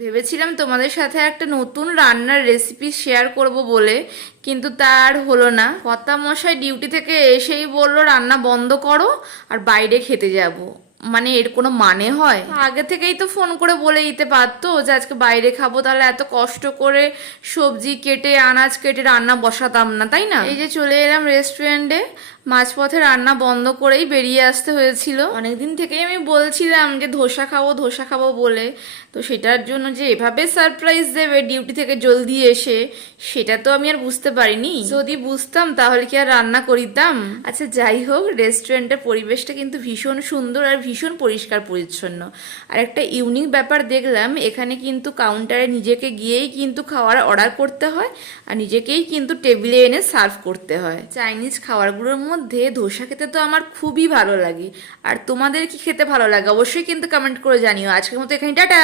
ভেবেছিলাম তোমাদের সাথে একটা নতুন রান্নার রেসিপি শেয়ার করব বলে, কিন্তু তার হলো না। কর্তামশাই ডিউটি থেকে এসেই বললো রান্না বন্ধ করো আর বাইরে খেতে যাব। মানে এর কোনো মানে হয়? আগে থেকেই তো ফোন করে বলে দিতে পারতো যে আজকে বাইরে খাবো, তাহলে এত কষ্ট করে সবজি কেটে আনাজ কেটে রান্না বসাতাম না, তাই না? এই যে চলে এলাম রেস্টুরেন্টে, মাঝপথে রান্না বন্ধ করেই বেরিয়ে আসতে হয়েছিল। অনেকদিন থেকেই আমি বলছিলাম যে ধোসা খাবো ধোসা খাবো বলে, তো সেটার জন্য যে এভাবে সারপ্রাইজ দেবে ডিউটি থেকে জলদি এসে, সেটা তো আমি আর বুঝতে পারিনি। যদি বুঝতাম তাহলে কি আর রান্না করিতাম? আচ্ছা যাই হোক, রেস্টুরেন্টের পরিবেশটা কিন্তু ভীষণ সুন্দর আর ভীষণ পরিষ্কার পরিচ্ছন্ন। আর একটা ইউনিক ব্যাপার দেখলাম, এখানে কিন্তু কাউন্টারে নিজেকে গিয়েই কিন্তু খাওয়ার অর্ডার করতে হয় আর নিজেকেই কিন্তু টেবিলে এনে সার্ভ করতে হয়। চাইনিজ খাবারগুলোর মধ্যে ধোসা খেতে তো আমার খুবই ভালো লাগে। আর তোমাদের কি খেতে ভালো লাগে অবশ্যই কিন্তু কমেন্ট করে জানিও। আজকের মতো এখানে টাটা।